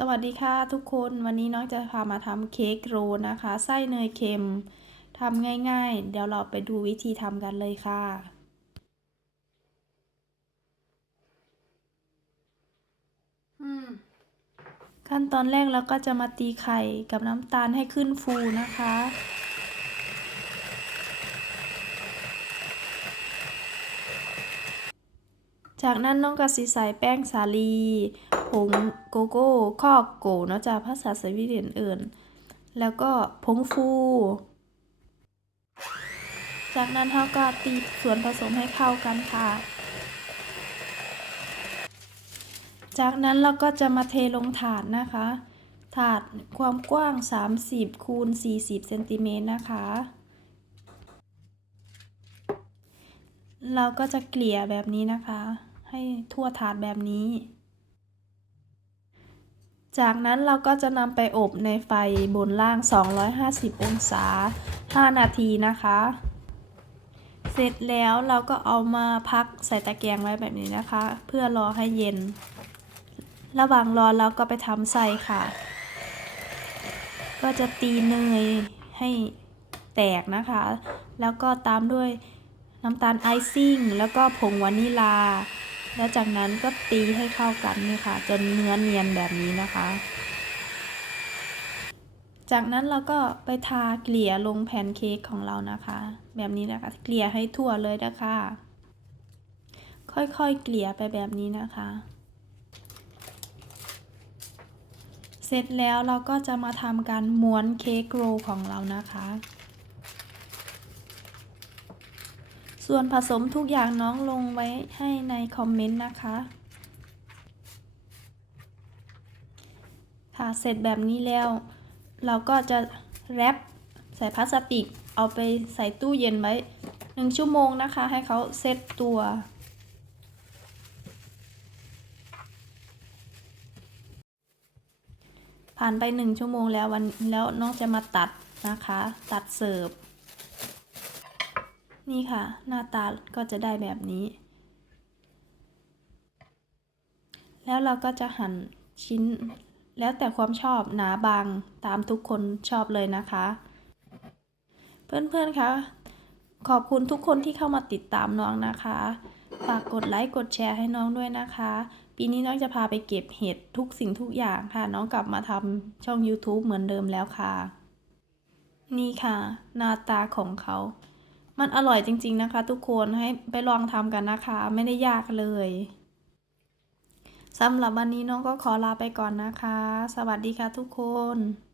สวัสดีค่ะทุกคนวันนี้น้องจะพามาทำเค้กโรลนะคะไส้เนยเค็มทำง่ายๆ เดี๋ยวเราไปดูวิธีทำกันเลยค่ะ ขั้นตอนแรกเราก็จะมาตีไข่กับน้ำตาลให้ขึ้นฟูนะคะ จากนั้นน้องก็สิใส่แป้งสาลี ผงโกโก้ข้อโกเนาะจาภาษาสวีเดนเอื่น แล้วก็ผงฟู จากนั้นเราก็ตีส่วนผสมให้เข้ากันค่ะ จากนั้นเราก็จะมาเทลงถาดนะคะ ถาดความกว้าง 30คูณ40เซนติเมตรนะคะ เราก็จะเกลี่ยแบบนี้นะคะ ให้ทั่วถาดแบบนี้ จากนั้นเราก็จะนำไปอบในไฟบนล่าง 250 องศา 5 นาทีนะคะ เสร็จแล้วเราก็เอามาพักใส่ตะแกรงไว้แบบนี้นะคะ เพื่อรอให้เย็น ระหว่างรอเราก็ไปทำไส้ค่ะ ก็จะตีเนยให้แตกนะคะ แล้วก็ตามด้วยน้ำตาลไอซิ่ง แล้วก็ผงวานิลา แล้วจากนั้นก็ตีให้เข้ากันนี่ค่ะ จนเนื้อเนียนแบบนี้นะคะ จากนั้นเราก็ไปทาเกลี่ยลงแผ่นเค้กของเรานะคะ แบบนี้นะคะ เกลี่ยให้ทั่วเลยนะคะ ค่อยๆเกลี่ยไปแบบนี้นะคะ เสร็จแล้วเราก็จะมาทำการม้วนเค้กโรลของเรานะคะ ส่วนผสมทุกอย่างน้องลงไว้ให้ในคอมเมนต์นะคะ ค่ะเสร็จแบบนี้แล้ว เราก็จะแรปใส่พลาสติก เอาไปใส่ตู้เย็นไว้หนึ่งชั่วโมงนะคะ ให้เขาเซตตัวผ่านไปหนึ่งชั่วโมงแล้ววันแล้วน้องจะมาตัดนะคะ ตัดเสิร์ฟ นี่ค่ะ หน้าตาก็จะได้แบบนี้ แล้วเราก็จะหั่นชิ้น แล้วแต่ความชอบหนาบางตามทุกคนชอบเลยนะคะ เพื่อนๆคะขอบคุณทุกคนที่เข้ามาติดตามน้องนะคะ ฝากกดไลค์กดแชร์ให้น้องด้วยนะคะ ปีนี้น้องจะพาไปเก็บเห็ดทุกสิ่งทุกอย่างค่ะ น้องกลับมาทำช่อง YouTube เหมือนเดิมแล้วค่ะ นี่ค่ะ หน้าตาของเขา มันอร่อยจริง ๆนะคะ ทุกคนให้ไปลองทำกันนะคะ ไม่ได้ยากเลยสำหรับวันนี้น้องก็ขอลาไปก่อนนะคะ สวัสดีค่ะทุกคน